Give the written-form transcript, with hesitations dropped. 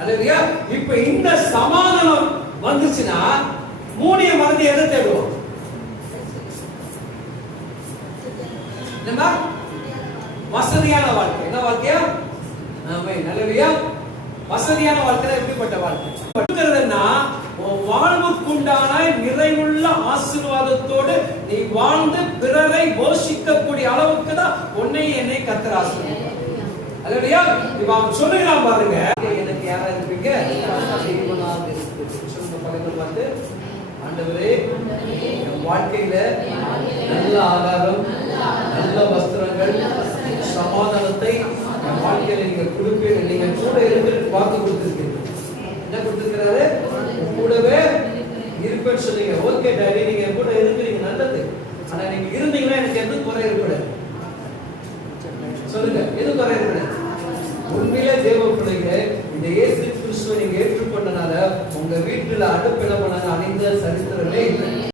அல்லேலூயா. இப்ப இந்த சமாதானம் வந்துச்சுன்னா மூடிய மனதை எதை தேடுவோம்? என்ன? வசதியான வாழ்க்கை. என்ன வாழ்க்கையா? ஆமென். அல்லேலூயா. வசதியான வாழ்க்கை எப்படிப்பட்ட வாழ்க்கை? படுக்கிறதுன்னா வாழ்வுக்குண்டான நிறைவுள்ள ஆசீர்வாதத்தோடு நீ வாழ்ந்து பிறரை போஷிக்கக்கூடிய அளவுக்கு தான் உன்னை என்னை கர்த்தர் ஆசீர்வதிப்பார். அல்லேலூயா. இப்ப அவன் சொல்லுகிறான் பாருங்க, எனக்கு யாரா இருப்பீங்க? சொல்லுங்க பக்கத்துல பார்த்து, ஆண்டவரே என் வாழ்க்கையில நல்ல ஆகாரம், நல்ல வஸ்திரங்கள், சமாதானத்தை என் வாழ்க்கையில நீங்க கொடுப்பீங்க. நீங்க கூட இருந்து வாக்கு கொடுத்திருக்கீங்க. என்ன கொடுத்திருக்கிறாரு? கூடவே இருப்பேன்னு சொன்னீங்க. ஓகே டாடி, நீங்க கூட இருக்கிறீங்க, நல்லது. ஆனா நீங்க இருந்தீங்கன்னா எனக்கு எதுவும் குறை இருக்கக்கூடாது. சொல்லுங்க, எதுவும் குறை இருக்கக்கூடாது. உண்மையிலே தேவ பிள்ளைங்க, இந்த இயேசு கிறிஸ்துவை நீங்க ஏற்றுக்கொண்டனால உங்க வீட்டுல அடுப்பு என்ன பண்ணாங்க?